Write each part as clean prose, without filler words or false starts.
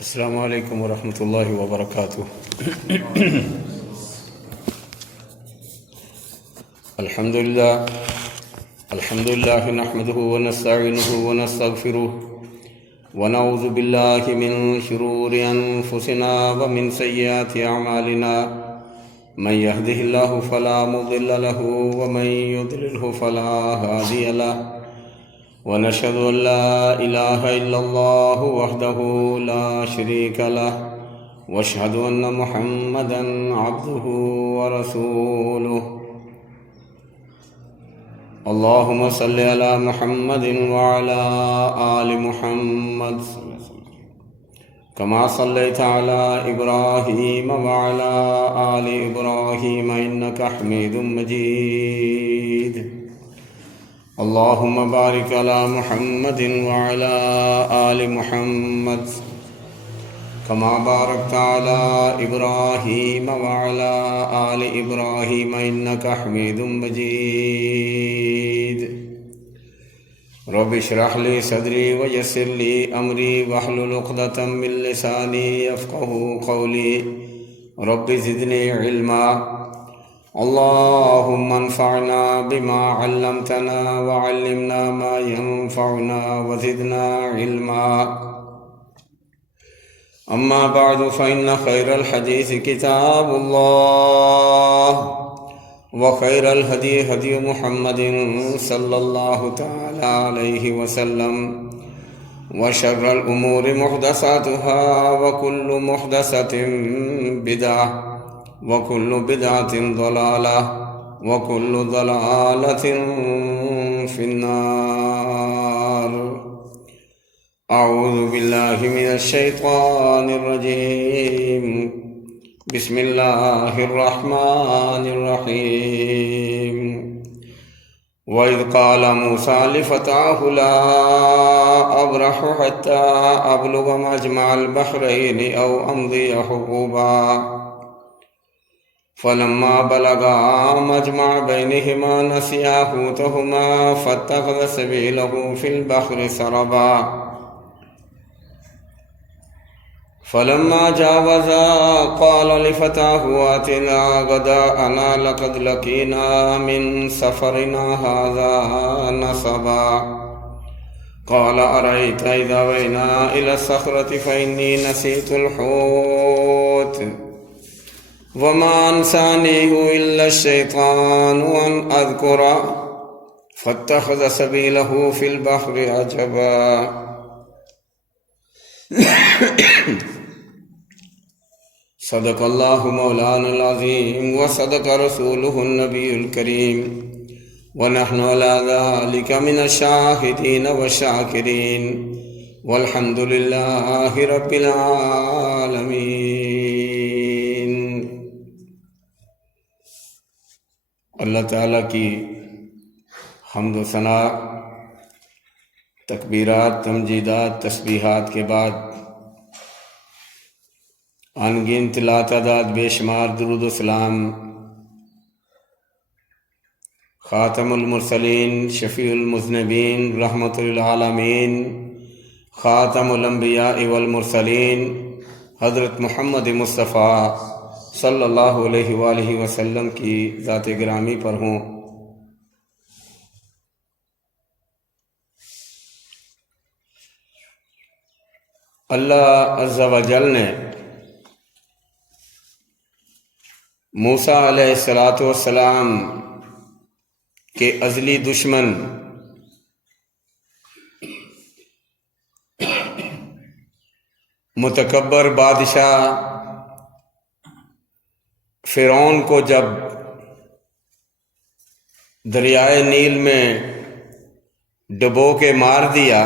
السلام علیکم ورحمۃ اللہ وبرکاتہ۔ الحمد للہ نحمده ونستعینه ونستغفره ونعوذ باللہ من شرور انفسنا ومن سیئات اعمالنا، من يهده الله فلا مضل له ومن يضلله فلا هادي له، ونشهد أن لا إله إلا الله وحده لا شريك له، واشهد أن محمدا عبده ورسوله۔ اللهم صل على محمد وعلى آل محمد كما صليت على إبراهيم وعلى آل إبراهيم إنك حميد مجيد۔ اللهم بارك على محمد وعلى آل محمد كما باركت على إبراهيم وعلى آل إبراهيم إنك حميد مجيد۔ رب اشرح لي صدري ويسر لي أمري واحلل عقدة من لساني يفقهوا قولي، رب زدني علما، اللهم انفعنا بما علمتنا وعلمنا ما ينفعنا وزدنا علما۔ أما بعد فإن خير الحديث كتاب الله، وخير الهدي هدي محمد صلى الله تعالى عليه وسلم، وشر الأمور محدثاتها وكل محدثة بدعة وكل بدعة ضلالة وكل ضلالة في النار۔ أعوذ بالله من الشيطان الرجيم، بسم الله الرحمن الرحيم۔ وإذ قال موسى لفتاه لا أبرح حتى أبلغ مجمع البحرين أو أمضي حقوبا، فلما بلغا مجمع بينهما نسيا حوتهما فاتخذ سبيله في البحر سربا، فلما جاوزا قال لفتاه آتنا غداءنا لقد لقينا من سفرنا هذا نصبا، قال أرأيت إذا وينا إلى الصخرة فإني نسيت الحوت وما أنسانيه إلا الشيطان أن أذكره فاتخذ سبيله في البحر عجبا۔ صدق اللہ مولانا العظیم وصدق رسولہ النبی الکریم، ونحن على ذلك من الشاہدین والشاکرین، والحمد للہ رب العالمین۔ اللہ تعالیٰ کی حمد و ثنا، تکبیرات، تمجیدات، تسبیحات کے بعد انگنت لاتعداد بے شمار درود و سلام خاتم المرسلین، شفیع المذنبین، رحمت للعالمین، خاتم الانبیاء والمرسلین، حضرت محمد مصطفیٰ صلی اللہ علیہ وآلہ وسلم کی ذات گرامی پر ہوں۔ اللہ عز و جل نے موسیٰ علیہ السلام کے ازلی دشمن متکبر بادشاہ فرعون کو جب دریائے نیل میں ڈبو کے مار دیا،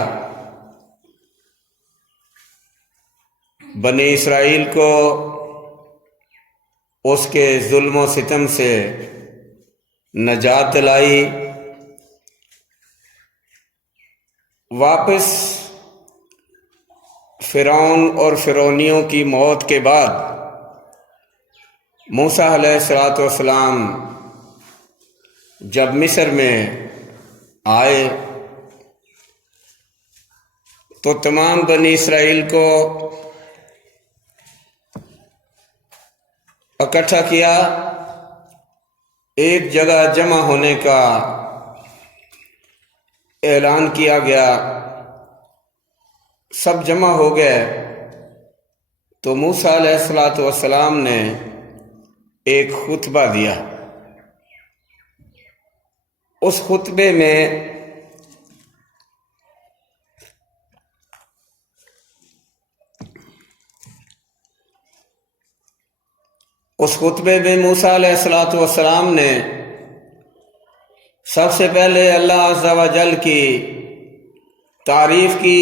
بنی اسرائیل کو اس کے ظلم و ستم سے نجات دلائی، واپس فرعون اور فرعونیوں کی موت کے بعد موسیٰ علیہ السلام جب مصر میں آئے تو تمام بنی اسرائیل کو اکٹھا کیا، ایک جگہ جمع ہونے کا اعلان کیا گیا، سب جمع ہو گئے تو موسیٰ علیہ السلام نے ایک خطبہ دیا۔ اس خطبے میں موسیٰ علیہ السلام نے سب سے پہلے اللہ عز و جل کی تعریف کی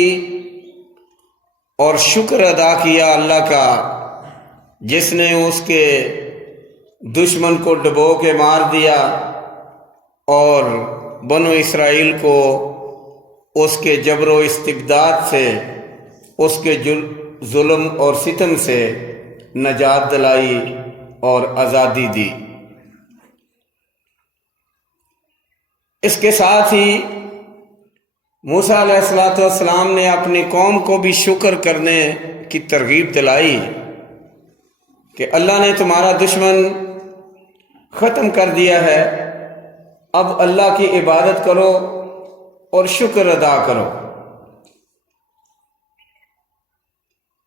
اور شکر ادا کیا اللہ کا، جس نے اس کے دشمن کو ڈبو کے مار دیا اور بنو اسرائیل کو اس کے جبر و استبداد سے، اس کے ظلم اور ستم سے نجات دلائی اور آزادی دی۔ اس کے ساتھ ہی موسیٰ علیہ السلام نے اپنی قوم کو بھی شکر کرنے کی ترغیب دلائی کہ اللہ نے تمہارا دشمن ختم کر دیا ہے، اب اللہ کی عبادت کرو اور شکر ادا کرو۔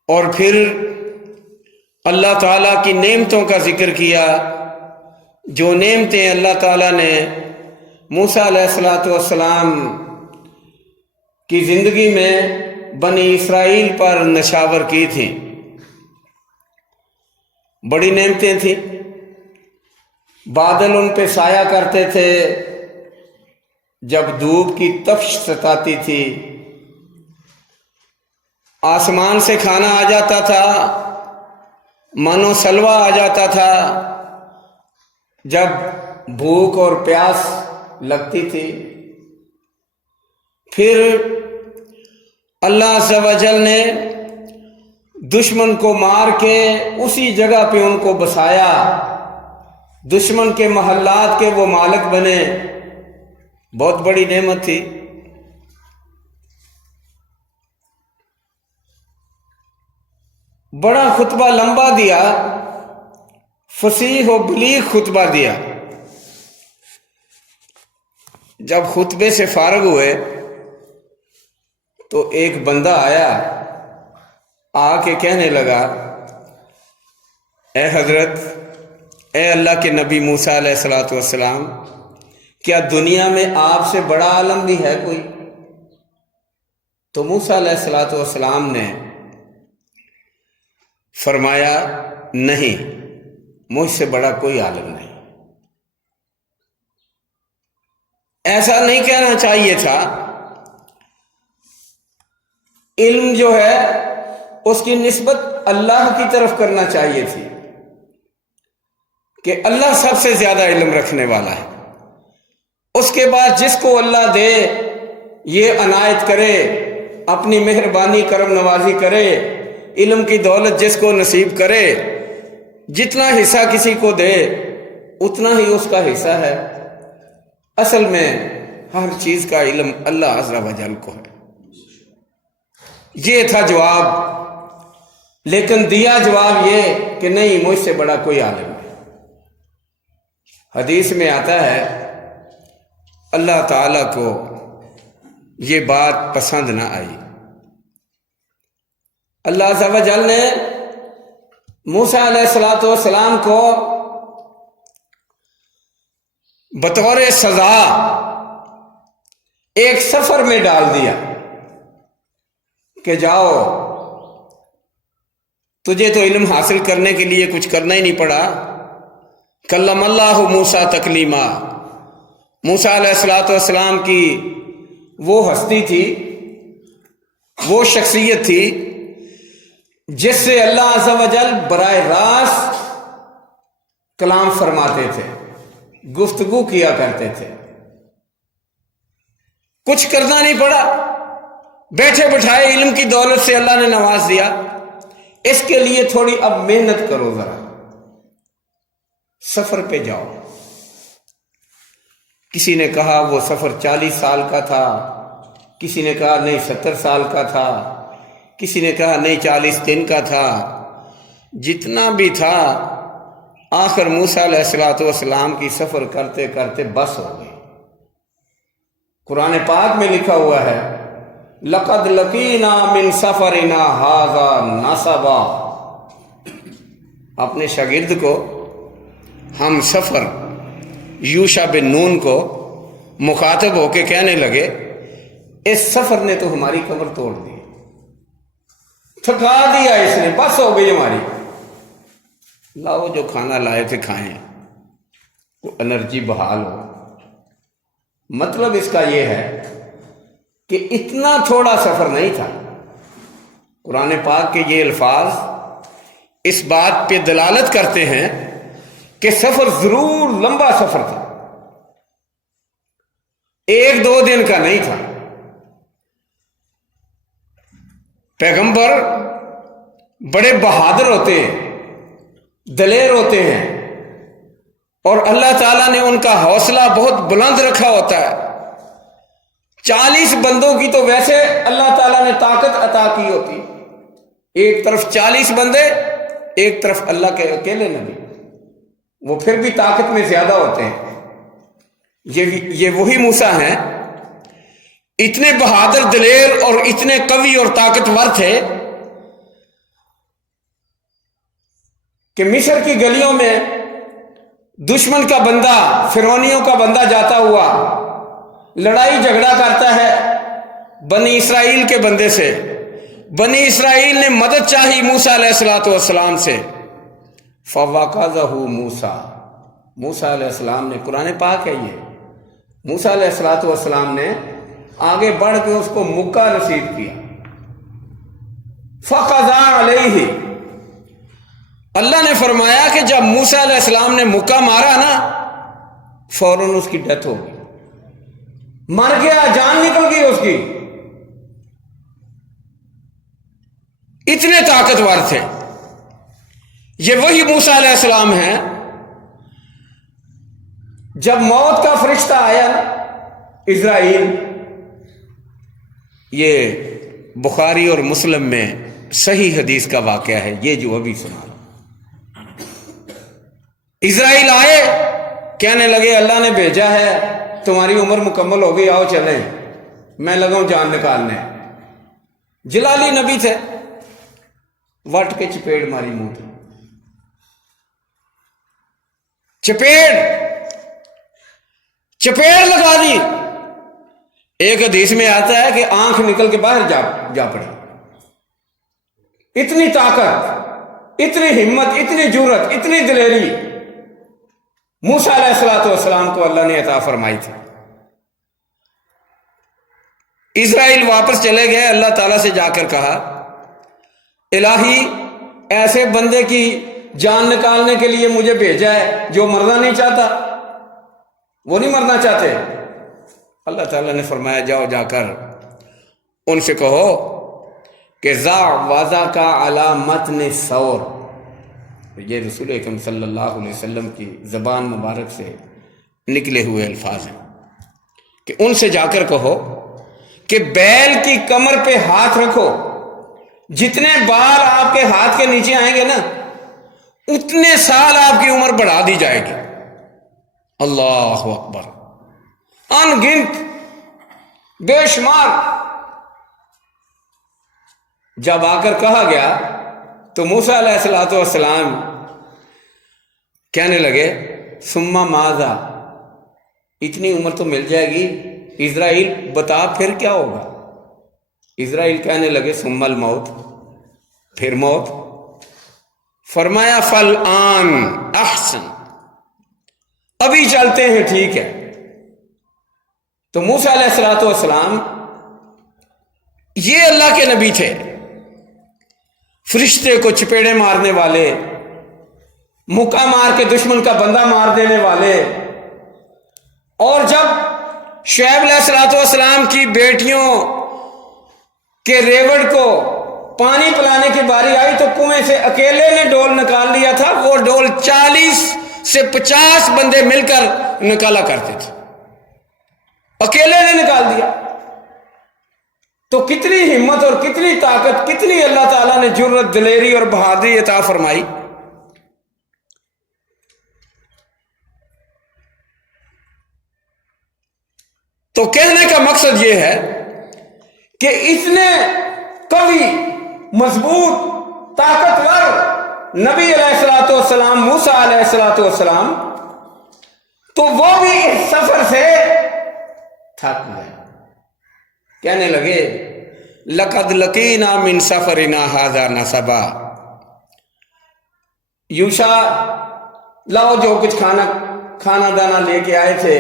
اور پھر اللہ تعالیٰ کی نعمتوں کا ذکر کیا، جو نعمتیں اللہ تعالیٰ نے موسیٰ علیہ السلام کی زندگی میں بنی اسرائیل پر نشاور کی تھیں۔ بڑی نعمتیں تھیں، بادل ان پہ سایہ کرتے تھے جب دھوپ کی تپش ستاتی تھی، آسمان سے کھانا آ جاتا تھا، مانو سلوا آ جاتا تھا جب بھوک اور پیاس لگتی تھی۔ پھر اللہ عز و جل نے دشمن کو مار کے اسی جگہ پہ ان کو بسایا، دشمن کے محلات کے وہ مالک بنے۔ بہت بڑی نعمت تھی۔ بڑا خطبہ لمبا دیا، فصیح و بلیغ خطبہ دیا۔ جب خطبے سے فارغ ہوئے تو ایک بندہ آیا، آ کے کہنے لگا، اے حضرت، اے اللہ کے نبی موسیٰ علیہ السلام، کیا دنیا میں آپ سے بڑا عالم بھی ہے کوئی؟ تو موسیٰ علیہ السلام نے فرمایا، نہیں، مجھ سے بڑا کوئی عالم نہیں۔ ایسا نہیں کہنا چاہیے تھا۔ علم جو ہے اس کی نسبت اللہ کی طرف کرنا چاہیے تھی کہ اللہ سب سے زیادہ علم رکھنے والا ہے، اس کے بعد جس کو اللہ دے یہ عنایت کرے، اپنی مہربانی کرم نوازی کرے، علم کی دولت جس کو نصیب کرے، جتنا حصہ کسی کو دے اتنا ہی اس کا حصہ ہے۔ اصل میں ہر چیز کا علم اللہ عز و جل کو ہے۔ یہ تھا جواب، لیکن دیا جواب یہ کہ نہیں، مجھ سے بڑا کوئی عالم نہیں۔ حدیث میں آتا ہے اللہ تعالیٰ کو یہ بات پسند نہ آئی۔ اللہ عز و جل نے موسیٰ علیہ السلام کو بطور سزا ایک سفر میں ڈال دیا کہ جاؤ، تجھے تو علم حاصل کرنے کے لیے کچھ کرنا ہی نہیں پڑا۔ کلم اللہ موسیٰ تکلیما، موسیٰ علیہ السلام کی وہ ہستی تھی، وہ شخصیت تھی جس سے اللہ عز و جل براہ راست کلام فرماتے تھے، گفتگو کیا کرتے تھے، کچھ کرنا نہیں پڑا، بیٹھے بٹھائے علم کی دولت سے اللہ نے نواز دیا۔ اس کے لیے تھوڑی اب محنت کرو، ذرا سفر پہ جاؤ۔ کسی نے کہا وہ سفر 40 سال کا تھا، کسی نے کہا نہیں 70 سال کا تھا، کسی نے کہا نہیں 40 دن کا تھا۔ جتنا بھی تھا آخر موسیٰ علیہ السلام کی سفر کرتے کرتے بس ہو گئی۔ قرآن پاک میں لکھا ہوا ہے لَقَدْ لَقِينَا مِنْ سَفَرِنَا هَذَا نَصَبًا، اپنے شاگرد کو ہم سفر یوشع بن نون کو مخاطب ہو کے کہنے لگے اس سفر نے تو ہماری کمر توڑ دی، تھکا دیا اس نے، بس ہو گئی ہماری، لاؤ جو کھانا لائے تھے کھائیں، وہ انرجی بحال ہو۔ مطلب اس کا یہ ہے کہ اتنا تھوڑا سفر نہیں تھا۔ قرآن پاک کے یہ الفاظ اس بات پہ دلالت کرتے ہیں کہ سفر ضرور لمبا سفر تھا، 1-2 دن کا نہیں تھا۔ پیغمبر بڑے بہادر ہوتے ہیں، دلیر ہوتے ہیں، اور اللہ تعالیٰ نے ان کا حوصلہ بہت بلند رکھا ہوتا ہے۔ 40 بندوں کی تو ویسے اللہ تعالیٰ نے طاقت عطا کی ہوتی، ایک طرف 40 بندے، ایک طرف اللہ کے اکیلے نبی، وہ پھر بھی طاقت میں زیادہ ہوتے ہیں۔ یہ وہی موسیٰ ہیں، اتنے بہادر، دلیر اور اتنے قوی اور طاقتور تھے کہ مصر کی گلیوں میں دشمن کا بندہ، فرعونیوں کا بندہ جاتا ہوا لڑائی جھگڑا کرتا ہے بنی اسرائیل کے بندے سے، بنی اسرائیل نے مدد چاہی موسیٰ علیہ السلام سے، فَوَقَذَهُ موسیٰ علیہ السلام نے، قرآن پاک ہے یہ، موسیٰ علیہ السلام نے آگے بڑھ کے اس کو مکہ نصیب کیا۔ فَقَضَى عَلَيْهِ، اللہ نے فرمایا کہ جب موسیٰ علیہ السلام نے مکہ مارا نا، فوراً اس کی ڈیتھ ہو گئی، مر گیا، جان نکل گئی اس کی، اتنے طاقتور تھے۔ یہ وہی موسیٰ علیہ السلام ہیں، جب موت کا فرشتہ آیا اسرائیل، یہ بخاری اور مسلم میں صحیح حدیث کا واقعہ ہے، یہ جو ابھی سنا، اسرائیل آئے، کہنے لگے اللہ نے بھیجا ہے، تمہاری عمر مکمل ہو گئی، آؤ چلیں، میں لگا ہوں جان نکالنے۔ جلالی نبی تھے، وٹ کے چپیڑ ماری منہ پہ، چپیڑ لگا دی۔ ایک حدیث میں آتا ہے کہ آنکھ نکل کے باہر جا پڑی۔ اتنی طاقت، اتنی ہمت، اتنی جرت، اتنی دلیری موسیٰ علیہ السلام کو اللہ نے عطا فرمائی تھی۔ اسرائیل واپس چلے گئے، اللہ تعالیٰ سے جا کر کہا الہی ایسے بندے کی جان نکالنے کے لیے مجھے بھیجا ہے جو مرنا نہیں چاہتا، وہ نہیں مرنا چاہتے۔ اللہ تعالیٰ نے فرمایا جاؤ، جا کر ان سے کہو کہ ذا وضع کا علی متن ثور، یہ رسول اکرم صلی اللہ علیہ وسلم کی زبان مبارک سے نکلے ہوئے الفاظ ہیں، کہ ان سے جا کر کہو کہ بیل کی کمر پہ ہاتھ رکھو، جتنے بال آپ کے ہاتھ کے نیچے آئیں گے نا، اتنے سال آپ کی عمر بڑھا دی جائے گی۔ اللہ اکبر، ان گنت، بے شمار۔ جب آ کر کہا گیا تو موسیٰ علیہ السلام کہنے لگے ثم ماذا، اتنی عمر تو مل جائے گی، اسرائیل بتا پھر کیا ہوگا؟ اسرائیل کہنے لگے ثم الموت، پھر موت۔ فرمایا فالآن احسن، ابھی چلتے ہیں، ٹھیک ہے۔ تو موسیٰ علیہ السلام یہ اللہ کے نبی تھے، فرشتے کو چپیڑے مارنے والے، مکہ مار کے دشمن کا بندہ مار دینے والے۔ اور جب شعیب علیہ السلام کی بیٹیوں کے ریوڑ کو پانی پلانے کی باری آئی تو کنویں سے اکیلے نے ڈول نکال لیا تھا، وہ ڈول 40 سے 50 بندے مل کر نکالا کرتے تھے، اکیلے نے نکال دیا۔ تو کتنی ہمت اور کتنی طاقت، کتنی اللہ تعالیٰ نے جرت، دلیری اور بہادری عطا فرمائی۔ تو کہنے کا مقصد یہ ہے کہ اتنے قوی، مضبوط، طاقتور نبی علیہ الصلوۃ والسلام، موسیٰ علیہ الصلوۃ والسلام، تو وہ بھی اس سفر سے تھک گئے، کہنے لگے لقد لقینا من سفرنا ھذا نصبا، یوشع لاؤ جو کچھ کھانا دانا لے کے آئے تھے،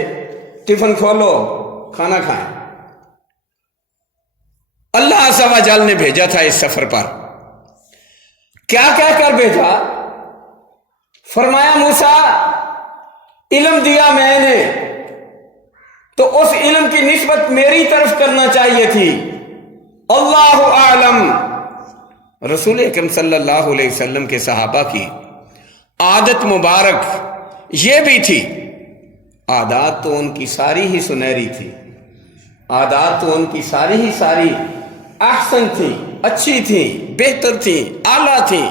ٹفن کھولو، کھانا کھائیں۔ اللہ عز و جل نے بھیجا تھا اس سفر پر، کیا کہہ کر بھیجا؟ فرمایا موسیٰ علم دیا میں نے تو اس علم کی نسبت میری طرف کرنا چاہیے تھی، اللہ اعلم۔ رسول اکرم صلی اللہ علیہ وسلم کے صحابہ کی عادت مبارک یہ بھی تھی، عادات تو ان کی ساری ہی سنہری تھی، عادات تو ان کی ساری ہی ساری احسن تھی، اچھی تھی، بہتر تھی، اعلیٰ تھی،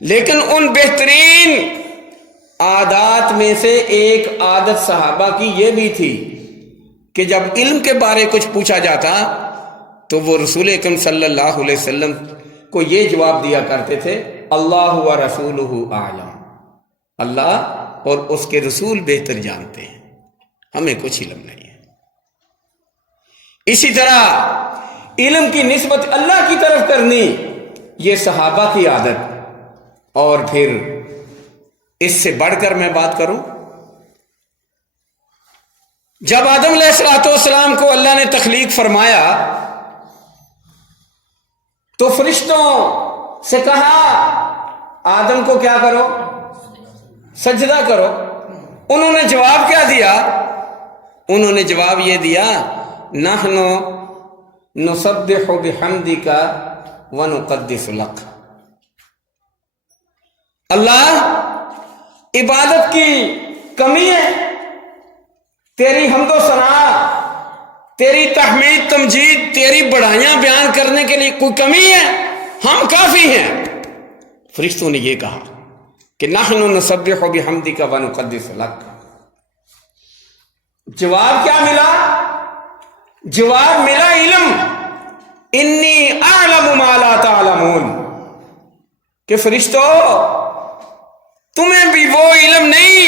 لیکن ان بہترین عادات میں سے ایک عادت صحابہ کی یہ بھی تھی کہ جب علم کے بارے کچھ پوچھا جاتا تو وہ رسول اکرم صلی اللہ علیہ وسلم کو یہ جواب دیا کرتے تھے، اللہ و رسولہ اعلم، اللہ اور اس کے رسول بہتر جانتے ہیں، ہمیں کچھ علم نہیں ہے۔ اسی طرح علم کی نسبت اللہ کی طرف کرنی یہ صحابہ کی عادت۔ اور پھر اس سے بڑھ کر میں بات کروں، جب آدم علیہ السلام کو اللہ نے تخلیق فرمایا تو فرشتوں سے کہا آدم کو کیا کرو؟ سجدہ کرو۔ انہوں نے جواب کیا دیا؟ انہوں نے جواب یہ دیا، نحن نسبح بحمدک ونقدس لک، اللہ عبادت کی کمی ہے، تیری حمد و ثنا، تیری تحمید تمجید، تیری بڑھائیاں بیان کرنے کے لیے کوئی کمی ہے؟ ہم کافی ہیں۔ فرشتوں نے یہ کہا کہ نحن نسبح بحمدک ونقدس لک۔ جواب کیا ملا؟ جواب ملا علم، انی اعلم ما لا تعلمون، کہ فرشتوں تمہیں بھی وہ علم نہیں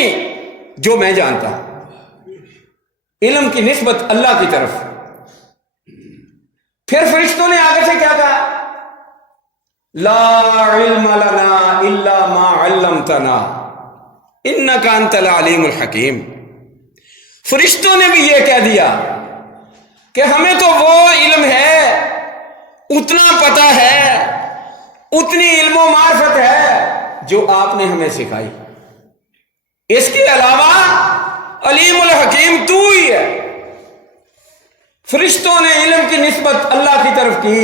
جو میں جانتا ہوں۔ علم کی نسبت اللہ کی طرف۔ پھر فرشتوں نے آگے سے کیا کہا؟ لا علم لنا الا ما علمتنا انک انت العلیم الحکیم۔ فرشتوں نے بھی یہ کہہ دیا کہ ہمیں تو وہ علم ہے، اتنا پتہ ہے، اتنی علم و معرفت ہے جو آپ نے ہمیں سکھائی، اس کے علاوہ علیم الحکیم تو ہی ہے۔ فرشتوں نے علم کی نسبت اللہ کی طرف کی،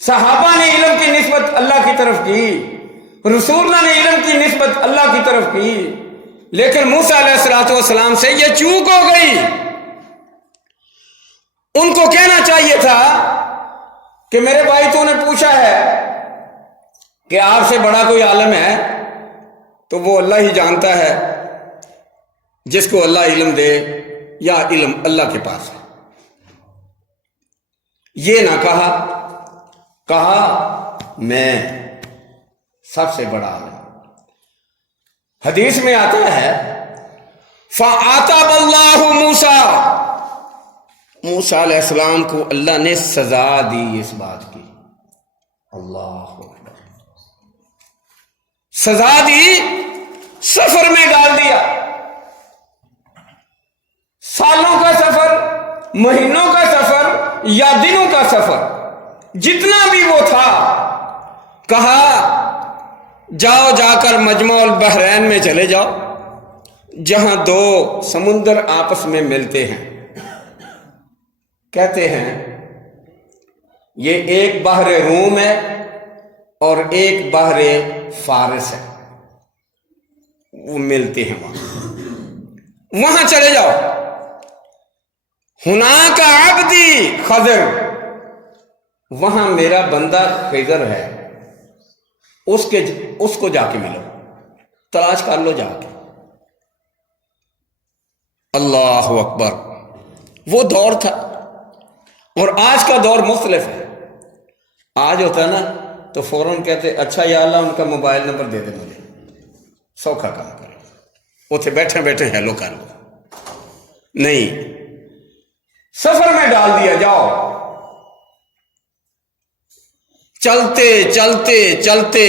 صحابہ نے علم کی نسبت اللہ کی طرف کی، رسولہ نے علم کی نسبت اللہ کی طرف کی، لیکن موسیٰ علیہ الصلوۃ والسلام سے یہ چوک ہو گئی۔ ان کو کہنا چاہیے تھا کہ میرے بھائی تو نے پوچھا ہے کہ آپ سے بڑا کوئی عالم ہے تو وہ اللہ ہی جانتا ہے، جس کو اللہ علم دے یا علم اللہ کے پاس ہے۔ یہ نہ کہا میں سب سے بڑا عالم۔ حدیث میں آتا ہے فَعَاتَبَ اللَّهُ موسیٰ علیہ السلام کو اللہ نے سزا دی اس بات کی، اللہ اکبر، سزا دی، سفر میں ڈال دیا، سالوں کا سفر، مہینوں کا سفر یا دنوں کا سفر، جتنا بھی وہ تھا، کہا جاؤ جا کر مجمع البحرین میں چلے جاؤ، جہاں دو سمندر آپس میں ملتے ہیں، کہتے ہیں یہ ایک بحر روم ہے اور ایک بحر فارس ہے، وہ ملتے ہیں وہاں چلے جاؤ، ہناک عبدی خضر، وہاں میرا بندہ خضر ہے، اس کو جا کے ملو، تلاش کر لو جا کے۔ اللہ اکبر، وہ دور تھا، اور آج کا دور مختلف ہے۔ آج ہوتا نا تو فوراً کہتے اچھا یا اللہ ان کا موبائل نمبر دے دے مجھے، سوکھا کام کرو، اتنے بیٹھے بیٹھے ہیلو کر لو۔ نہیں، سفر میں ڈال دیا، جاؤ۔ چلتے چلتے چلتے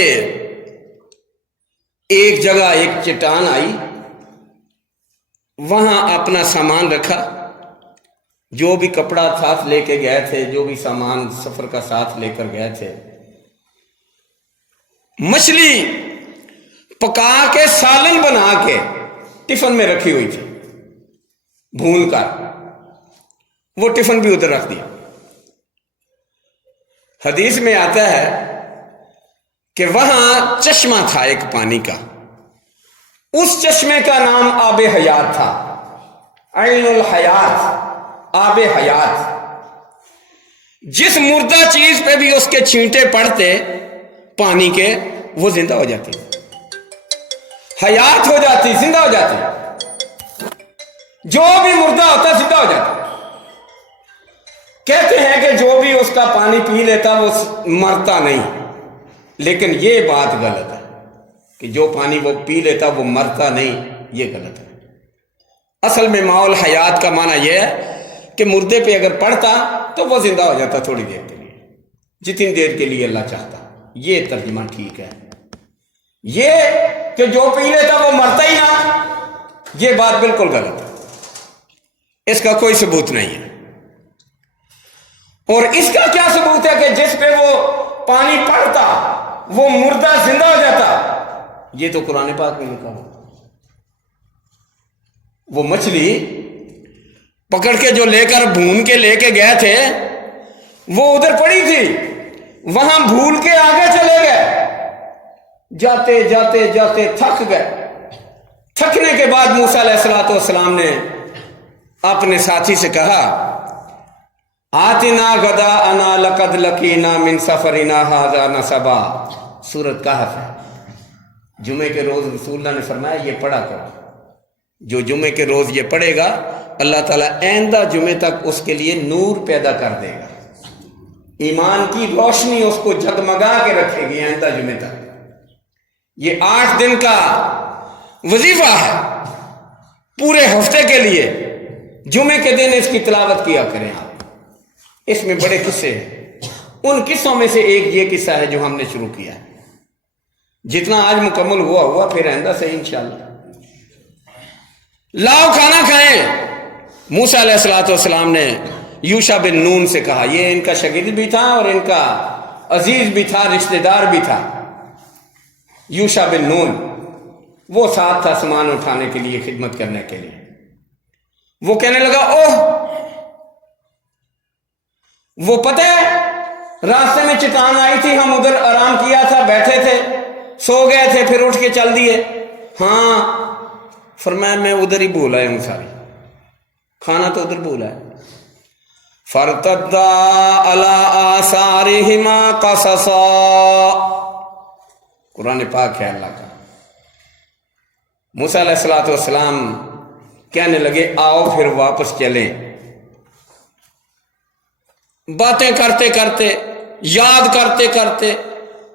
ایک جگہ ایک چٹان آئی، وہاں اپنا سامان رکھا، جو بھی کپڑا ساتھ لے کے گئے تھے، جو بھی سامان سفر کا ساتھ لے کر گئے تھے، مچھلی پکا کے سالن بنا کے ٹفن میں رکھی ہوئی تھی، بھون کر وہ ٹفن بھی ادھر رکھ دیا۔ حدیث میں آتا ہے کہ وہاں چشمہ تھا ایک پانی کا، اس چشمے کا نام آب حیات تھا، عین الحیات، آب حیات۔ جس مردہ چیز پہ بھی اس کے چھینٹے پڑتے پانی کے، وہ زندہ ہو جاتی، حیات ہو جاتی، زندہ ہو جاتی۔ جو بھی مردہ ہوتا زندہ ہو جاتا۔ کہتے ہیں کہ جو بھی اس کا پانی پی لیتا وہ مرتا نہیں، لیکن یہ بات غلط ہے کہ جو پانی وہ پی لیتا وہ مرتا نہیں، یہ غلط ہے۔ اصل میں ماء الحیات کا معنی یہ ہے کہ مردے پہ اگر پڑتا تو وہ زندہ ہو جاتا تھوڑی دیر کے لیے، جتنی دیر کے لیے اللہ چاہتا۔ یہ ترجمہ ٹھیک ہے۔ یہ کہ جو پی لیتا وہ مرتا ہی نہ، یہ بات بالکل غلط ہے، اس کا کوئی ثبوت نہیں ہے۔ اور اس کا کیا ثبوت ہے کہ جس پہ وہ پانی پڑتا وہ مردہ زندہ ہو جاتا؟ یہ تو قرآن پاک میں لکھا ہو۔ وہ مچھلی پکڑ کے جو لے کر بھون کے لے کے گئے تھے، وہ ادھر پڑی تھی، وہاں بھول کے آگے چلے گئے، جاتے جاتے جاتے تھک گئے۔ تھکنے کے بعد موسیٰ علیہ السلام نے اپنے ساتھی سے کہا آتنا غداءنا لقد لقینا من سفرنا ھذا نصبا۔ سورۃ کہف ہے۔ جمعے کے روز رسول اللہ نے فرمایا یہ پڑھا کرو، جو جمعے کے روز یہ پڑھے گا اللہ تعالیٰ آئندہ جمعے تک اس کے لیے نور پیدا کر دے گا، ایمان کی روشنی اس کو جگمگا کے رکھے گی آئندہ جمعے تک۔ یہ 8 دن کا وظیفہ ہے پورے ہفتے کے لیے، جمعے کے دن اس کی تلاوت کیا کریں آپ۔ اس میں بڑے قصے ہیں، ان قصوں میں سے ایک یہ قصہ ہے جو ہم نے شروع کیا ہے۔ جتنا آج مکمل ہوا پھر آئندہ سے انشاءاللہ۔ لاؤ کھانا کھائیں۔ موسیٰ علیہ السلام نے یوشع بن نون سے کہا، یہ ان کا شاگرد بھی تھا اور ان کا عزیز بھی تھا، رشتہ دار بھی تھا، یوشع بن نون۔ وہ ساتھ تھا سامان اٹھانے کے لیے، خدمت کرنے کے لیے۔ وہ کہنے لگا اوہ، وہ پتہ ہے راستے میں چٹان آئی تھی، ہم ادھر آرام کیا تھا، بیٹھے تھے، سو گئے تھے، پھر اٹھ کے چل دیے۔ ہاں، فرمایا میں ادھر ہی بھول آیا ہوں، ساری کھانا تو ادھر بھول آیا۔ فَارْتَدَّا عَلَىٰ آثَارِهِمَا قَصَصًا۔ قرآن پاک ہے اللہ کا۔ موسیٰ علیہ السلام کہنے لگے آؤ پھر واپس چلیں۔ باتیں کرتے کرتے، یاد کرتے کرتے،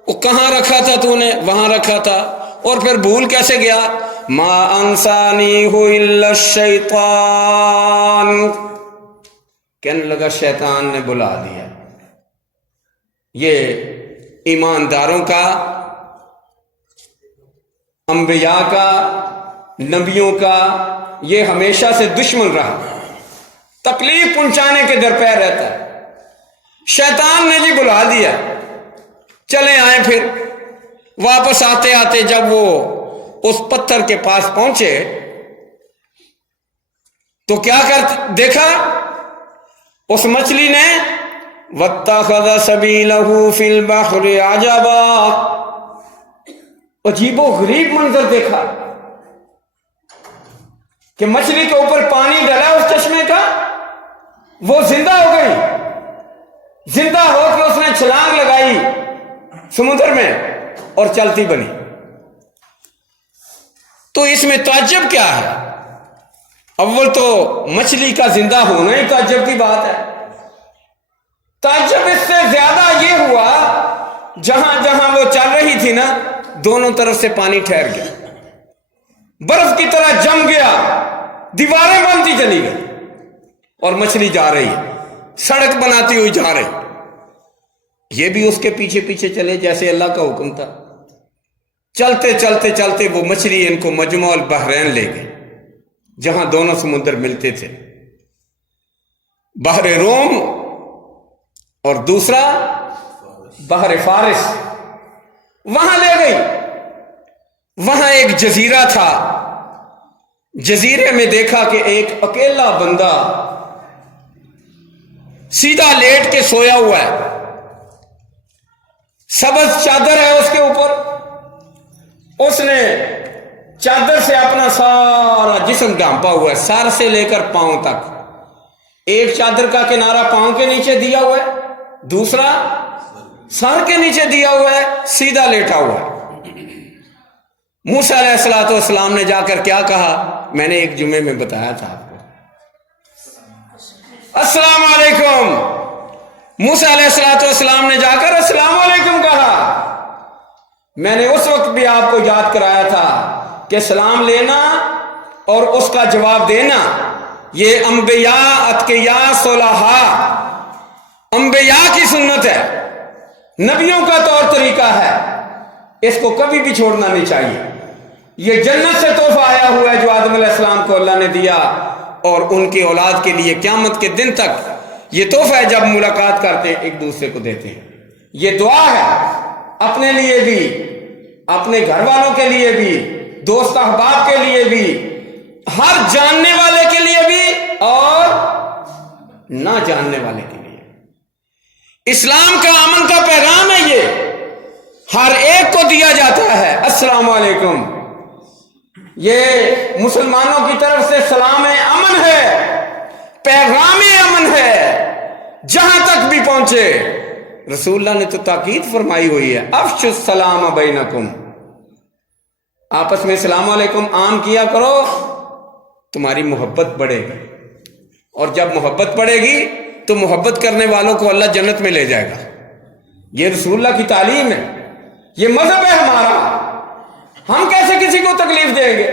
وہ کہاں رکھا تھا تو نے؟ وہاں رکھا تھا، اور پھر بھول کیسے گیا؟ ما انسانیہ الا الشیطان، کہنے لگا شیطان نے بلا دیا۔ یہ ایمانداروں کا، انبیاء کا، نبیوں کا یہ ہمیشہ سے دشمن رہا، تکلیف پہنچانے کے درپے رہتا ہے۔ شیطان نے جی بلا دیا، چلے آئے۔ پھر واپس آتے آتے جب وہ اس پتھر کے پاس پہنچے تو کیا دیکھا؟ اس مچھلی نے وَاتَّخَذَ سَبِيلَهُ فِي الْبَحْرِ عَجَبًا، عجیب و غریب منظر دیکھا کہ مچھلی کے اوپر پانی ڈلا اس چشمے کا، وہ زندہ ہو گئی، زندہ ہو کے اس نے چھلانگ لگائی سمندر میں اور چلتی بنی۔ تو اس میں تعجب کیا ہے اول تو مچھلی کا زندہ ہونا ہی تعجب کی بات ہے. تعجب اس سے زیادہ یہ ہوا جہاں جہاں وہ چل رہی تھی نا دونوں طرف سے پانی ٹھہر گیا, برف کی طرح جم گیا, دیواریں بنتی چلی گئی اور مچھلی جا رہی ہے, سڑک بناتی ہوئی جا رہی. یہ بھی اس کے پیچھے پیچھے چلے جیسے اللہ کا حکم تھا. چلتے چلتے چلتے وہ مچھلی ان کو مجمع البحرین لے گئی جہاں دونوں سمندر ملتے تھے, بحر روم اور دوسرا بحر فارس. وہاں لے گئی. وہاں ایک جزیرہ تھا. جزیرے میں دیکھا کہ ایک اکیلا بندہ سیدھا لیٹ کے سویا ہوا ہے, سبز چادر ہے اس کے اوپر. اس نے چادر سے اپنا سارا جسم ڈھانپا ہوا ہے, سر سے لے کر پاؤں تک. ایک چادر کا کنارہ پاؤں کے نیچے دیا ہوا ہے, دوسرا سر کے نیچے دیا ہوا ہے, سیدھا لیٹا ہوا ہے. موسیٰ علیہ السلام نے جا کر کیا کہا, میں نے ایک جمعے میں بتایا تھا آپ کو, السلام علیکم. موسیٰ علیہ السلام نے جا کر السلام علیکم کہا. میں نے اس وقت بھی آپ کو یاد کرایا تھا کہ سلام لینا اور اس کا جواب دینا یہ انبیاء, اتقیاء, صلحاء, انبیاء کی سنت ہے, نبیوں کا طور طریقہ ہے. اس کو کبھی بھی چھوڑنا نہیں چاہیے. یہ جنت سے تحفہ آیا ہوا ہے جو آدم علیہ السلام کو اللہ نے دیا اور ان کی اولاد کے لیے قیامت کے دن تک یہ تحفہ ہے. جب ملاقات کرتے ایک دوسرے کو دیتے ہیں. یہ دعا ہے اپنے لیے بھی, اپنے گھر والوں کے لیے بھی, دوست احباب کے لیے بھی, ہر جاننے والے کے لیے بھی اور نہ جاننے والے کے لیے. اسلام کا امن کا پیغام ہے, یہ ہر ایک کو دیا جاتا ہے. السلام علیکم, یہ مسلمانوں کی طرف سے سلام امن ہے, پیغام امن ہے. جہاں تک بھی پہنچے رسول اللہ نے تو تاکید فرمائی ہوئی ہے, افشوا السلام بینکم, آپس میں السلام علیکم عام کیا کرو, تمہاری محبت بڑھے گی. اور جب محبت بڑھے گی تو محبت کرنے والوں کو اللہ جنت میں لے جائے گا. یہ رسول اللہ کی تعلیم ہے, یہ مذہب ہے ہمارا. ہم کیسے کسی کو تکلیف دیں گے؟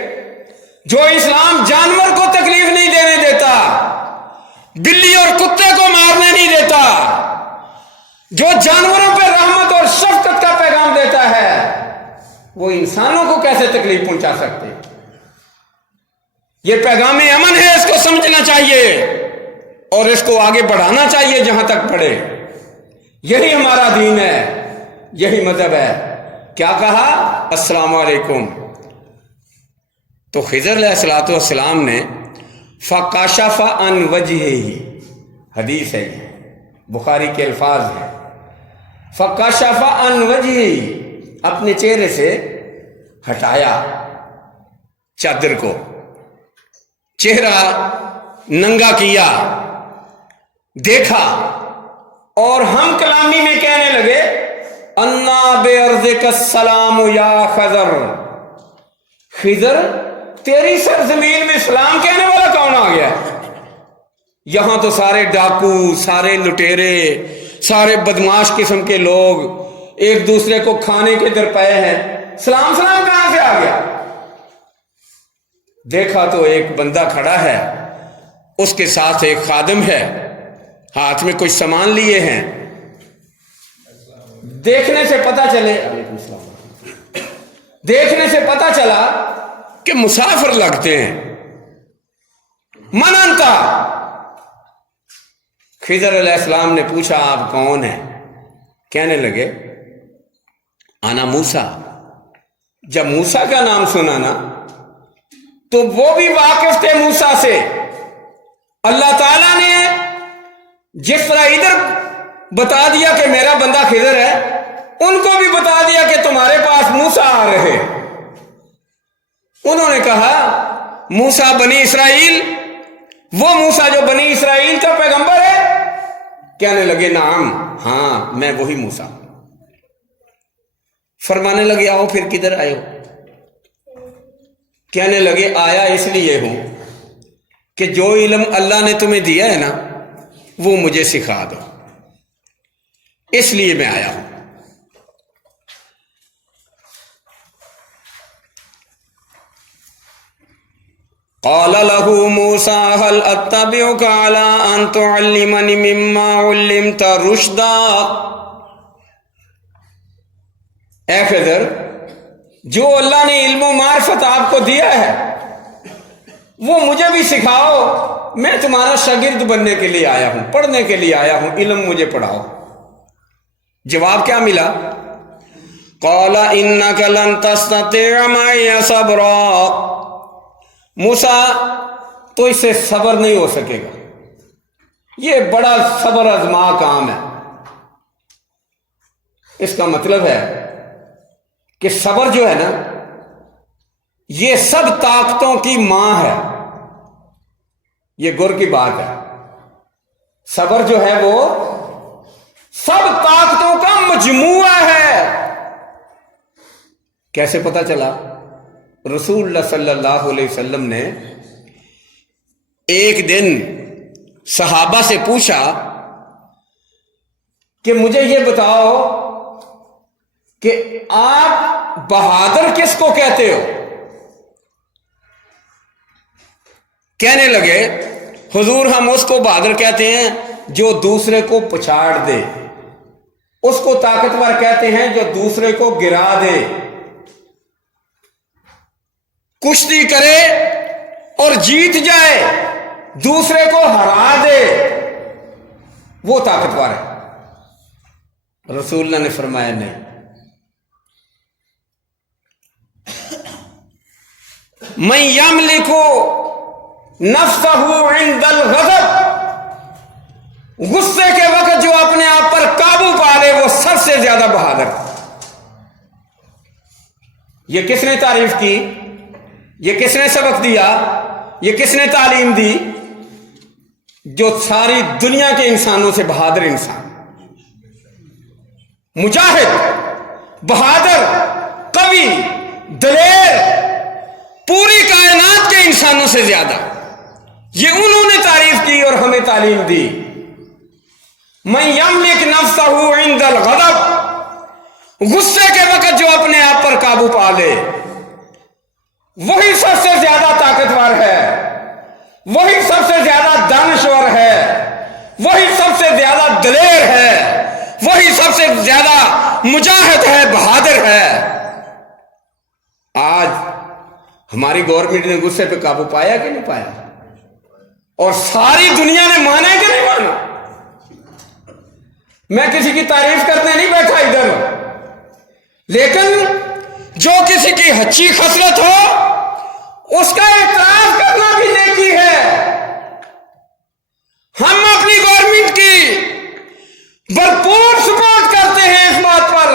جو اسلام جانور کو تکلیف نہیں دینے دیتا, بلی اور کتے کو مارنے نہیں دیتا, جو جانوروں پہ رحمت اور شفقت کا پیغام دیتا ہے, وہ انسانوں کو کیسے تکلیف پہنچا سکتے؟ یہ پیغام امن ہے, اس کو سمجھنا چاہیے اور اس کو آگے بڑھانا چاہیے جہاں تک بڑھے. یہی ہمارا دین ہے, یہی مذہب ہے. کیا کہا؟ السلام علیکم. تو خضر علیہ السلام نے فَكَشَفَ عَنْ وَجْهِهِ, حدیث ہے, بخاری کے الفاظ ہیں, فَكَشَفَ عَنْ وَجْهِهِ, اپنے چہرے سے ہٹایا چادر کو, چہرہ ننگا کیا, دیکھا, اور ہم کلامی میں کہنے لگے انا بِأَرْضِكَ السلام یا خضر, خضر تیری سرزمین میں سلام کہنے والا کون آ گیا؟ یہاں تو سارے ڈاکو, سارے لٹیرے, سارے بدماش قسم کے لوگ ایک دوسرے کو کھانے کے درپے ہیں, سلام کہاں سے آ گیا؟ دیکھا تو ایک بندہ کھڑا ہے, اس کے ساتھ ایک خادم ہے, ہاتھ میں کچھ سامان لیے ہیں. دیکھنے سے پتا چلے, دیکھنے سے پتا چلا کہ مسافر لگتے ہیں. من انتا؟ خضر علیہ السلام نے پوچھا آپ کون ہیں؟ کہنے لگے انا موسیٰ. جب موسیٰ کا نام سنا نا تو وہ بھی واقف تھے موسیٰ سے. اللہ تعالیٰ نے جس طرح ادھر بتا دیا کہ میرا بندہ خضر ہے, ان کو بھی بتا دیا کہ تمہارے پاس موسیٰ آ رہے. انہوں نے کہا موسیٰ بنی اسرائیل, وہ موسیٰ جو بنی اسرائیل کا پیغمبر ہے؟ کہنے لگے نعم, ہاں میں وہی موسیٰ. فرمانے لگے آؤ پھر کدھر آئے ہو؟ کہنے لگے آیا اس لیے ہوں کہ جو علم اللہ نے تمہیں دیا ہے نا وہ مجھے سکھا دو، اس لیے میں آیا ہوں۔ قال له موسى هل اتبعك على ان تعلمني مما علمت رشدا۔ اے خضر، جو اللہ نے علم و معرفت آپ کو دیا ہے وہ مجھے بھی سکھاؤ، میں تمہارا شاگرد بننے کے لیے آیا ہوں، پڑھنے کے لیے آیا ہوں، علم مجھے پڑھاؤ۔ جواب کیا ملا؟ قال انك لن تستطيع معي صبرا۔ موسیٰ تو اس سے صبر نہیں ہو سکے گا، یہ بڑا صبر آزما کام ہے۔ اس کا مطلب ہے کہ صبر جو ہے نا یہ سب طاقتوں کی ماں ہے، یہ گر کی بات ہے۔ صبر جو ہے وہ سب طاقتوں کا مجموعہ ہے۔ کیسے پتا چلا؟ رسول اللہ صلی اللہ علیہ وسلم نے ایک دن صحابہ سے پوچھا کہ مجھے یہ بتاؤ کہ آپ بہادر کس کو کہتے ہو؟ کہنے لگے حضور ہم اس کو بہادر کہتے ہیں جو دوسرے کو پچھاڑ دے، اس کو طاقتور کہتے ہیں جو دوسرے کو گرا دے، کشتی کرے اور جیت جائے، دوسرے کو ہرا دے، وہ طاقتور ہے۔ رسول اللہ نے فرمایا نہیں، من یملک نفسہ عند الغضب، غصے کے وقت جو اپنے آپ پر قابو پا لے وہ سب سے زیادہ بہادر۔ یہ کس نے تعریف کی؟ یہ کس نے سبق دیا؟ یہ کس نے تعلیم دی؟ جو ساری دنیا کے انسانوں سے بہادر انسان، مجاہد، بہادر، قوی، دلیر، پوری کائنات کے انسانوں سے زیادہ، یہ انہوں نے تعریف کی اور ہمیں تعلیم دی۔ من یملک نفسہ عند الغضب، غصے کے وقت جو اپنے آپ پر قابو پا لے وہی سب سے زیادہ طاقتور ہے، وہی سب سے زیادہ دانشور ہے، وہی سب سے زیادہ دلیر ہے، وہی سب سے زیادہ مجاہد ہے، بہادر ہے۔ آج ہماری گورنمنٹ نے غصے پہ قابو پایا کہ نہیں پایا؟ اور ساری دنیا نے مانا کہ نہیں مانا؟ میں کسی کی تعریف کرنے نہیں بیٹھا ادھر، لیکن جو کسی کی اچھی خصلت ہو اس کا اعتراف کرنا بھی نیکی ہے۔ ہم اپنی گورنمنٹ کی بھرپور سپورٹ کرتے ہیں اس بات پر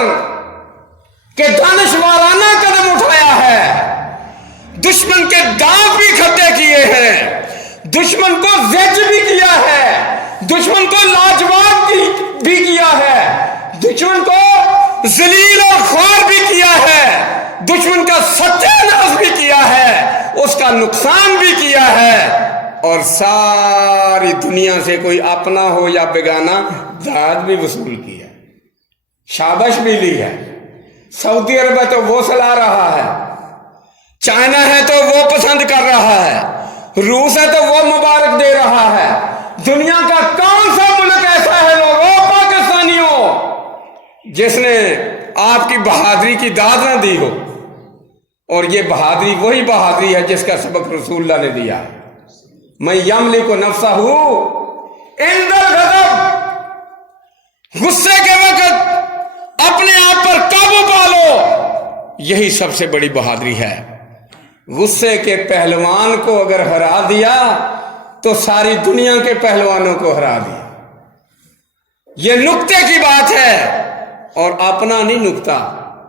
کہ دانشورانہ قدم اٹھایا ہے، دشمن کے دانت بھی کھٹے کیے ہیں، دشمن کو زج بھی کیا ہے، دشمن کو لاجواب بھی کیا ہے، دشمن کو ذلیل اور خوار بھی کیا ہے، دشمن کا ستیہ ناش بھی کیا ہے، اس کا نقصان بھی کیا ہے، اور ساری دنیا سے کوئی اپنا ہو یا بیگانہ داد بھی وصول کیا، شابش بھی لی ہے۔ سعودی عرب ہے تو وہ سلا رہا ہے، چائنا ہے تو وہ پسند کر رہا ہے، روس ہے تو وہ مبارک دے رہا ہے۔ دنیا کا کون سا ملک ایسا ہے لوگوں، پاکستانیوں، جس نے آپ کی بہادری کی داد نہ دی ہو؟ اور یہ بہادری وہی بہادری ہے جس کا سبق رسول اللہ نے دیا ہے۔ من یملک نفسہ عند الغضب، غصے کے وقت اپنے آپ پر قابو پا لو، یہی سب سے بڑی بہادری ہے۔ غصے کے پہلوان کو اگر ہرا دیا تو ساری دنیا کے پہلوانوں کو ہرا دیا۔ یہ نکتے کی بات ہے اور اپنا نہیں نکتا،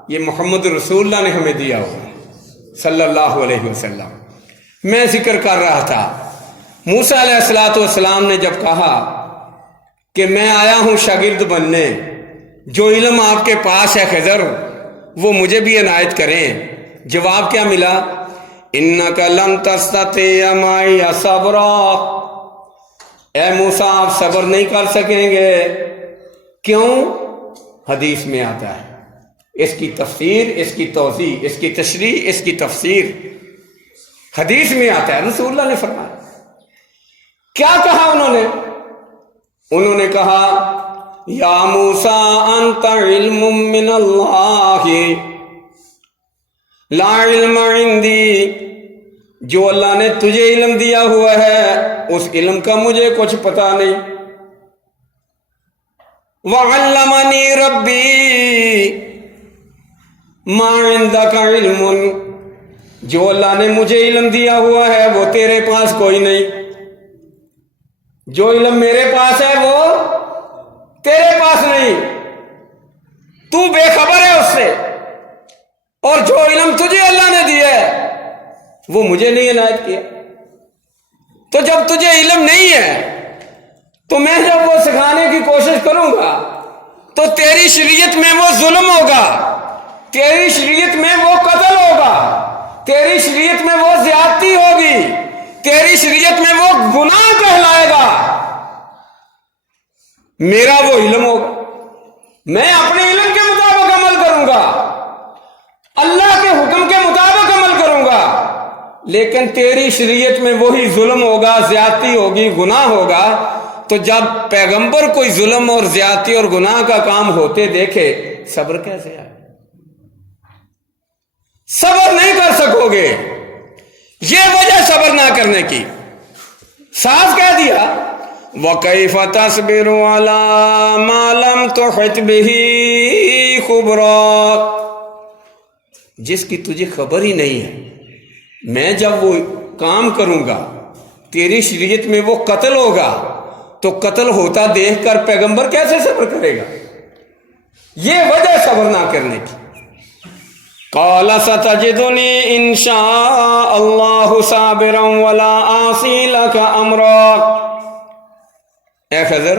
یہ محمد رسول اللہ نے ہمیں دیا ہوا صلی اللہ علیہ وسلم۔ میں ذکر کر رہا تھا موسیٰ علیہ السلام نے جب کہا کہ میں آیا ہوں شاگرد بننے، جو علم آپ کے پاس ہے خضر وہ مجھے بھی عنایت کریں، جواب کیا ملا؟ انک لن تستطیع معی صبرا، اے موسیٰ آپ صبر نہیں کر سکیں گے۔ کیوں؟ حدیث میں آتا ہے، اس کی تفسیر، اس کی توضیح، اس کی تشریح، اس کی تفسیر حدیث میں آتا ہے۔ رسول اللہ نے فرمایا، کیا کہا انہوں نے کہا یا موسیٰ انت علم من اللہ لا علم عندی، جو اللہ نے تجھے علم دیا ہوا ہے اس علم کا مجھے کچھ پتا نہیں۔ وعلمنی ربی ما عندک علم، جو اللہ نے مجھے علم دیا ہوا ہے وہ تیرے پاس کوئی نہیں، جو علم میرے پاس ہے وہ تیرے پاس نہیں، تو بے خبر ہے اس سے، اور جو علم تجھے اللہ نے دیا ہے وہ مجھے نہیں عنایت کیا۔ تو جب تجھے علم نہیں ہے تو میں جب وہ سکھانے کی کوشش کروں گا تو تیری شریعت میں وہ ظلم ہوگا، تیری شریعت میں وہ قتل ہوگا، تیری شریعت میں وہ زیادتی ہوگی، تیری شریعت میں وہ گناہ کہلائے گا۔ میرا وہ علم ہوگا، میں اپنے علم کے مطابق عمل کروں گا، اللہ کے حکم کے مطابق عمل کروں گا، لیکن تیری شریعت میں وہی ظلم ہوگا، زیادتی ہوگی، گناہ ہوگا۔ تو جب پیغمبر کوئی ظلم اور زیادتی اور گناہ کا کام ہوتے دیکھے، صبر کیسے آئے؟ صبر نہیں کر سکو گے، یہ وجہ صبر نہ کرنے کی۔ ساتھ کہہ دیا وَكَيْفَ تَصْبِرُ عَلَى مَا لَمْ تُحِطْ بِهِ خُبْرًا، جس کی تجھے خبر ہی نہیں ہے، میں جب وہ کام کروں گا، تیری شریعت میں وہ قتل ہوگا، تو قتل ہوتا دیکھ کر پیغمبر کیسے صبر کرے گا؟ یہ وجہ صبر نہ کرنے کی۔ قال ستجدنی ان شاء اللہ صابرا ولا اعصی لک امرا، اے خضر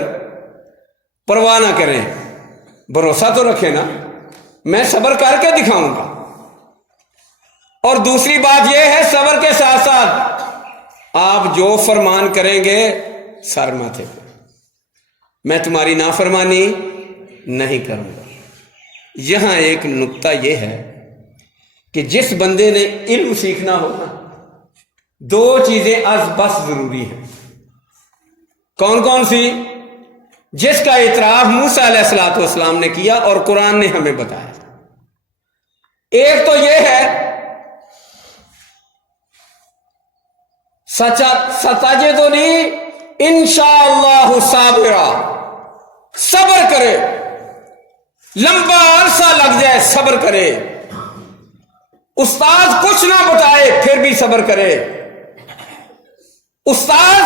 پرواہ نہ کریں، بھروسہ تو رکھیں نا، میں صبر کر کے دکھاؤں گا۔ اور دوسری بات یہ ہے، صبر کے ساتھ ساتھ آپ جو فرمان کریں گے سر ماتھے پہ، میں تمہاری نافرمانی نہیں کروں گا۔ یہاں ایک نقطہ یہ ہے کہ جس بندے نے علم سیکھنا ہوگا، دو چیزیں از بس ضروری ہیں۔ کون کون سی؟ جس کا اعتراف موسیٰ علیہ الصلوۃ والسلام نے کیا اور قرآن نے ہمیں بتایا۔ ایک تو یہ ہے ستجدنی انشاءاللہ صابرا، صبر کرے، لمبا عرصہ لگ جائے صبر کرے، استاد کچھ نہ بتائے پھر بھی صبر کرے، استاد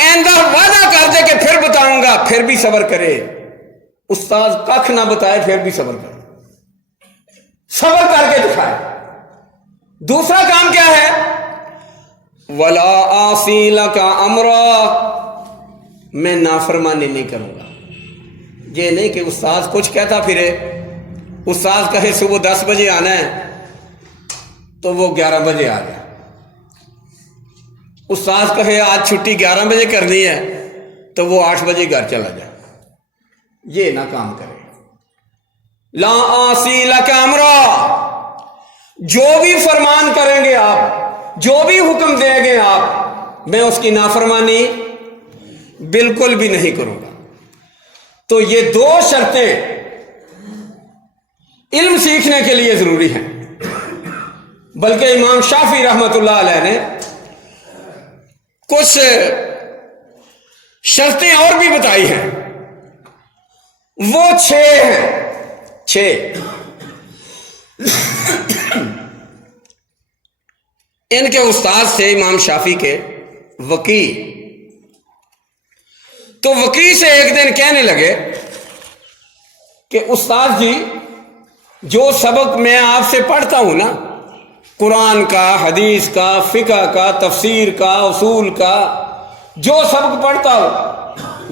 آئندہ وعدہ کر دے کہ پھر بتاؤں گا پھر بھی صبر کرے، استاد کچھ نہ بتائے پھر بھی صبر کرے، صبر کر کے دکھائے۔ دوسرا کام کیا ہے؟ وَلَا آسِی لَکَ أَمْرًا، میں نافرمانی نہیں کروں گا۔ یہ نہیں کہ استاد کچھ کہتا پھرے، استاد کہے صبح 10 بجے آنا ہے تو وہ 11 بجے آ جائے، استاد کہے آج چھٹی 11 بجے کرنی ہے تو وہ 8 بجے گھر چلا جائے۔ یہ نہ کام کرے۔ لا آسی لک امرا، جو بھی فرمان کریں گے آپ، جو بھی حکم دیں گے آپ، میں اس کی نافرمانی بالکل بھی نہیں کروں گا۔ تو یہ دو شرطیں علم سیکھنے کے لیے ضروری ہیں۔ بلکہ امام شافعی رحمۃ اللہ علیہ نے کچھ شرطیں اور بھی بتائی ہیں، وہ 6 ہیں۔ 6 ان کے استاد سے امام شافعی کے وکی، تو وکی سے ایک دن کہنے لگے کہ استاد جی، جو سبق میں آپ سے پڑھتا ہوں نا، قرآن کا، حدیث کا، فقہ کا، تفسیر کا، اصول کا، جو سبق پڑھتا ہوں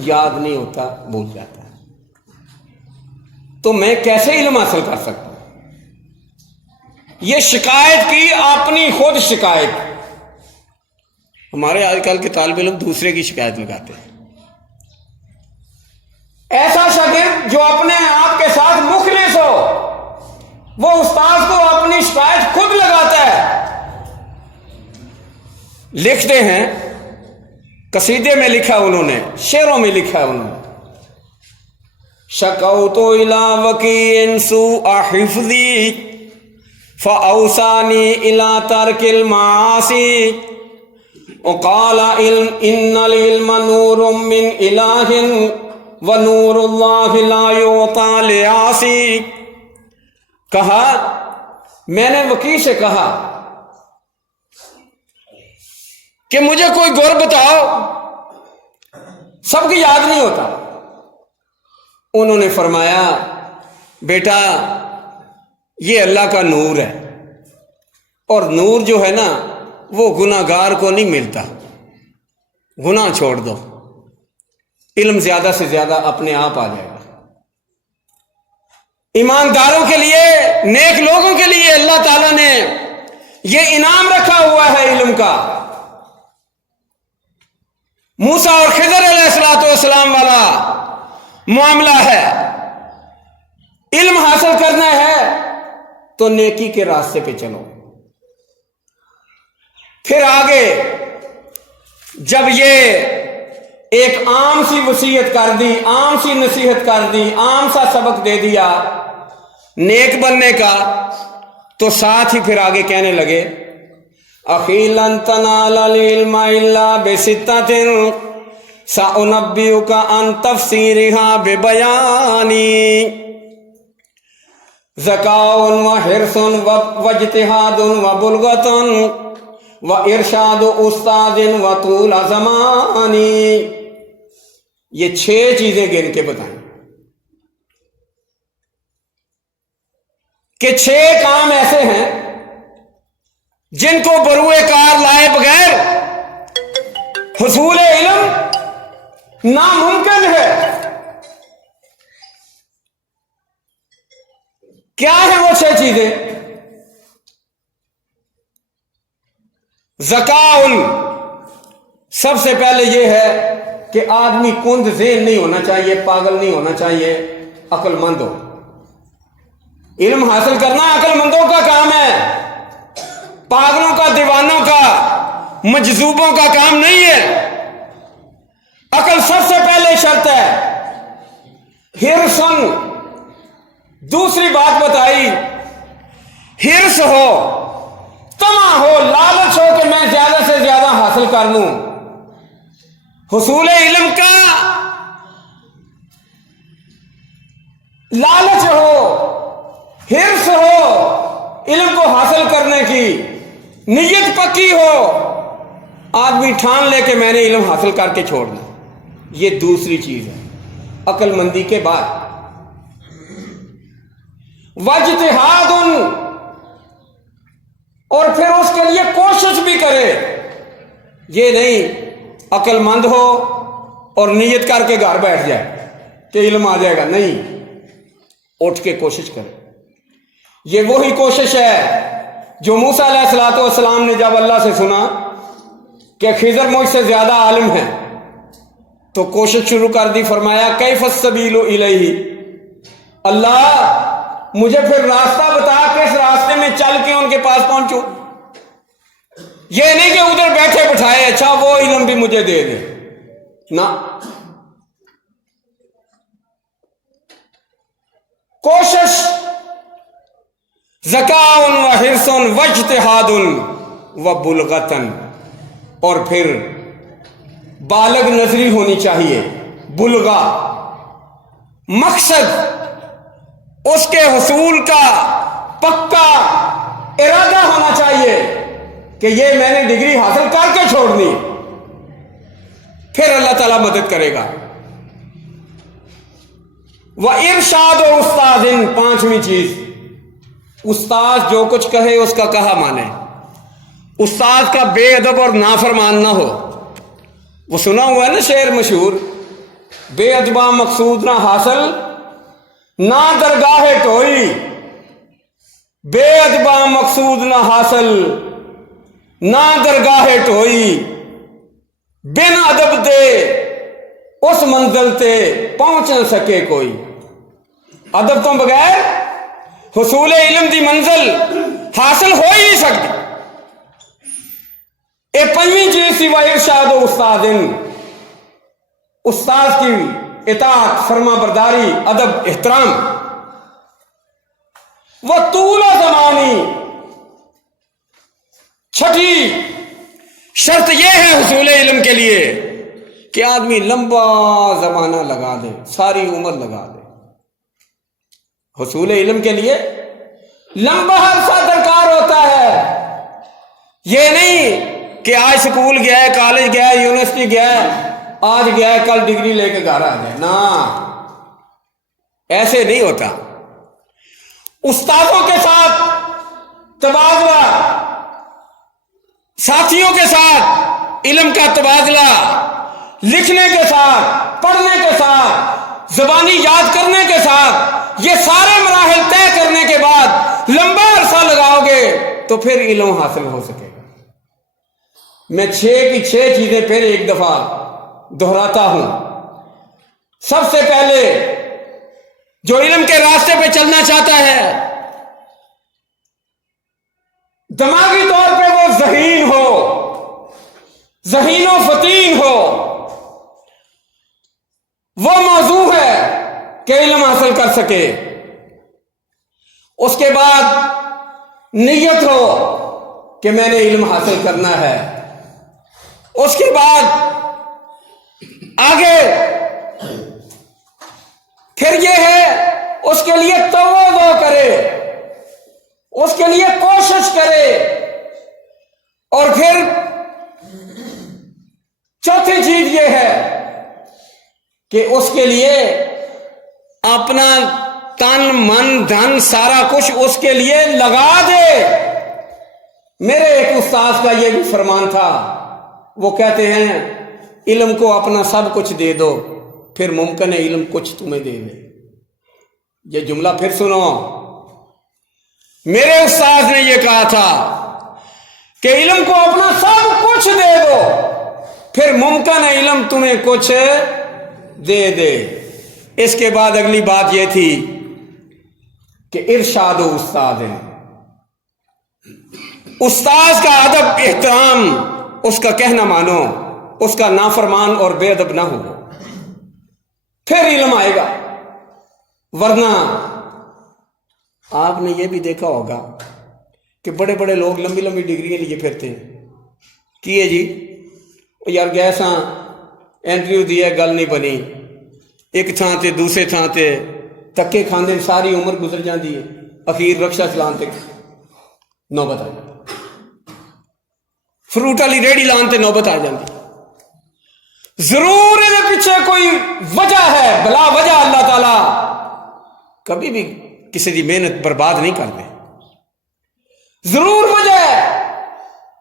یاد نہیں ہوتا، بھول جاتا ہے، تو میں کیسے علم حاصل کر سکتا ہوں؟ یہ شکایت کی اپنی خود شکایت. ہمارے آج کل کے طالب علم دوسرے کی شکایت لگاتے ہیں. ایسا شاگرد جو اپنے آپ کے ساتھ مخلص ہو وہ استاد کو اپنی شکایت خود لگاتا ہے. لکھتے ہیں قصیدے میں لکھا انہوں نے, شعروں میں لکھا انہوں نے, شکوت الی وکیع سوء حفظی فاوصانی الی ترک المعاصی وقال ان العلم نور من الہ ونور اللہ لا یعطی لعاصی. کہا میں نے وکیع سے کہا کہ مجھے کوئی گور بتاؤ, سب کی یاد نہیں ہوتا. انہوں نے فرمایا بیٹا یہ اللہ کا نور ہے, اور نور جو ہے نا وہ گناہ گار کو نہیں ملتا. گناہ چھوڑ دو, علم زیادہ سے زیادہ اپنے آپ آ جائے گا. ایمانداروں کے لیے, نیک لوگوں کے لیے اللہ تعالیٰ نے یہ انعام رکھا ہوا ہے علم کا. موسیٰ اور خضر علیہ الصلوۃ والسلام والا معاملہ ہے. علم حاصل کرنا ہے تو نیکی کے راستے پہ چلو. پھر آگے جب یہ ایک عام سی وصیت کر دی, عام سی نصیحت کر دی, عام سا سبق دے دیا نیک بننے کا, تو ساتھ ہی پھر آگے کہنے لگے اخی لن تنال العلم الا بستۃ سأنبئک عن تفسیرها ببیانی ذکاء وحرص واجتہاد وبلغۃ وارشاد استاد وطول زمانی. یہ 6 چیزیں گن کے بتائیں کہ 6 کام ایسے ہیں جن کو بروئے کار لائے بغیر حصول علم ناممکن ہے. کیا ہیں وہ 6 چیزیں؟ ذکاء, سب سے پہلے یہ ہے کہ آدمی کند ذہن نہیں ہونا چاہیے, پاگل نہیں ہونا چاہیے, عقل مند ہو. علم حاصل کرنا عقل مندوں کا کام ہے, پاگلوں کا, دیوانوں کا, مجذوبوں کا کام نہیں ہے. عقل سب سے پہلے شرط ہے. حرص, دوسری بات بتائی, حرص ہو, طمع ہو, لالچ ہو کہ میں زیادہ سے زیادہ حاصل کر لوں. حصول علم کا لالچ ہو, حرص ہو, علم کو حاصل کرنے کی نیت پکی ہو, آدمی ٹھان لے کہ میں نے علم حاصل کر کے چھوڑنا. یہ دوسری چیز ہے عقل مندی کے بعد. واجتہاد, اور پھر اس کے لیے کوشش بھی کرے. یہ نہیں عقل مند ہو اور نیت کر کے گھر بیٹھ جائے کہ علم آ جائے گا. نہیں, اٹھ کے کوشش کرے. یہ وہی کوشش ہے جو موسیٰ علیہ الصلوۃ والسلام نے جب اللہ سے سنا کہ خضر مجھ سے زیادہ عالم ہے تو کوشش شروع کر دی. فرمایا کیف السبیل الیہ, اللہ مجھے پھر راستہ بتا, کس راستے میں چل کے ان کے پاس پہنچوں. یہ نہیں کہ ادھر بیٹھے بٹھائے اچھا وہ علم بھی مجھے دے دے, نہ. کوشش, ذکاء وحرص واجتہاد وبلغۃ, اور پھر بالغ نظری ہونی چاہیے. بلغہ, مقصد, اس کے حصول کا پکا ارادہ ہونا چاہیے کہ یہ میں نے ڈگری حاصل کر کے چھوڑنی. پھر اللہ تعالیٰ مدد کرے گا. وارشاد و استاد, 5ویں چیز, استاد جو کچھ کہے اس کا کہا مانے. استاد کا بے ادب اور نافرمان نہ ہو. وہ سنا ہوا ہے نا شعر مشہور, بے ادبا مقصود نہ حاصل نہ درگاہ ٹوئی. بے ادبا مقصود نہ حاصل نہ درگاہ ٹوئی بن ادب دے اس منزل تے پہنچ نہ سکے کوئی. ادب تو بغیر حصول علم دی منزل حاصل ہو ہی نہیں سکتی. اے پنجویں چیز سی. و ارشاد و استاد استاد کی اطاعت فرما برداری ادب احترام. وہ طول زمانی چھٹی شرط یہ ہے حصول علم کے لیے کہ آدمی لمبا زمانہ لگا دے, ساری عمر لگا دے. حصول علم کے لیے لمبا عرصہ درکار ہوتا ہے. یہ نہیں کہ آج اسکول گیا ہے, کالج گیا ہے, یونیورسٹی گیا ہے, آج گیا ہے کل ڈگری لے کے گھر آ جائے. نا, ایسے نہیں ہوتا. استادوں کے ساتھ تبادلہ, ساتھیوں کے ساتھ علم کا تبادلہ, لکھنے کے ساتھ, پڑھنے کے ساتھ, زبانی یاد کرنے کے ساتھ, یہ سارے مراحل طے کرنے کے بعد لمبا عرصہ لگاؤ گے تو پھر علم حاصل ہو سکے گا. میں 6 کی 6 چیزیں پھر ایک دفعہ دہراتا ہوں. سب سے پہلے جو علم کے راستے پہ چلنا چاہتا ہے, دماغی طور پہ وہ ذہین ہو, ذہین و فطین ہو, وہ موضوع ہے کہ علم حاصل کر سکے. اس کے بعد نیت ہو کہ میں نے علم حاصل کرنا ہے. اس کے بعد آگے پھر یہ ہے اس کے لیے تواضع کرے, اس کے لیے کوشش کرے. اور پھر چوتھی چیز یہ ہے کہ اس کے لیے اپنا تن من دھن سارا کچھ اس کے لیے لگا دے. میرے ایک استاد کا یہ بھی فرمان تھا, وہ کہتے ہیں علم کو اپنا سب کچھ دے دو, پھر ممکن ہے علم کچھ تمہیں دے دے. یہ جملہ پھر سنو. میرے استاد نے یہ کہا تھا کہ علم کو اپنا سب کچھ دے دو, پھر ممکن ہے علم تمہیں کچھ دے دے. اس کے بعد اگلی بات یہ تھی کہ ارشاد و استاد, استاد کا ادب احترام, اس کا کہنا مانو, اس کا نافرمان اور بے ادب نہ ہو, پھر علم آئے گا. ورنہ آپ نے یہ بھی دیکھا ہوگا کہ بڑے بڑے لوگ لمبی لمبی ڈگریاں لیے پھرتے ہیں. کیے جی یار گیساں انٹرویو دیا, گل نہیں بنی, ایک تھان تے دوسرے تھان تے تکے کھاندے ساری عمر گزر جاتی ہے, اخیر رکشا چلان تے نوبت آ جاتی, فروٹ والی ریڑھی لان تے نوبت آ جاتی. ضرور یہ پیچھے کوئی وجہ ہے, بلا وجہ اللہ تعالی کبھی بھی کسی دی محنت برباد نہیں کرتے. ضرور وجہ ہے.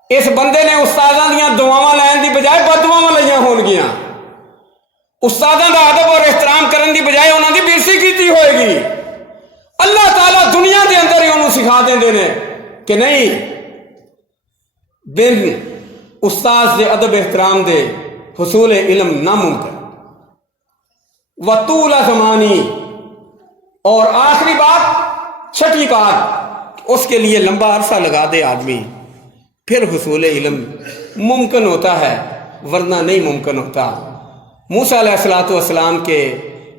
اس بندے نے استاداں دیاں دعاواں لین دی بجائے بد دعاواں لئیاں ہون گیاں. استاداں دا ادب اور احترام کرن دی بجائے انہاں دی بےزتی کیتی ہوئے گی. اللہ تعالیٰ دنیا دے اندر ہی انہوں سکھا دیندے نے کہ نہیں, بن استاد دے ادب احترام دے حصول علم ناممکن. وطول زمانی. اور آخری بات, چھٹی بات, اس کے لیے لمبا عرصہ لگا دے آدمی, پھر حصول علم ممکن ہوتا ہے, ورنہ نہیں ممکن ہوتا. موسیٰ علیہ السلام کے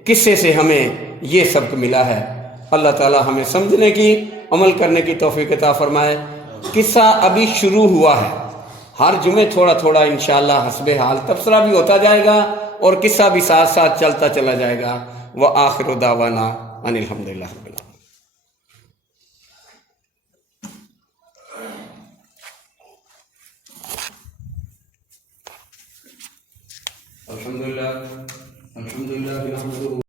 قصے سے ہمیں یہ سبق ملا ہے. اللہ تعالی ہمیں سمجھنے کی, عمل کرنے کی توفیق عطا فرمائے. قصہ ابھی شروع ہوا ہے, ہر جمعے تھوڑا تھوڑا انشاءاللہ حسب حال تبصرہ بھی ہوتا جائے گا اور قصہ بھی ساتھ ساتھ چلتا چلا جائے گا. وآخر دعوانا ان الحمدللہ رب العالمین. الحمدللہ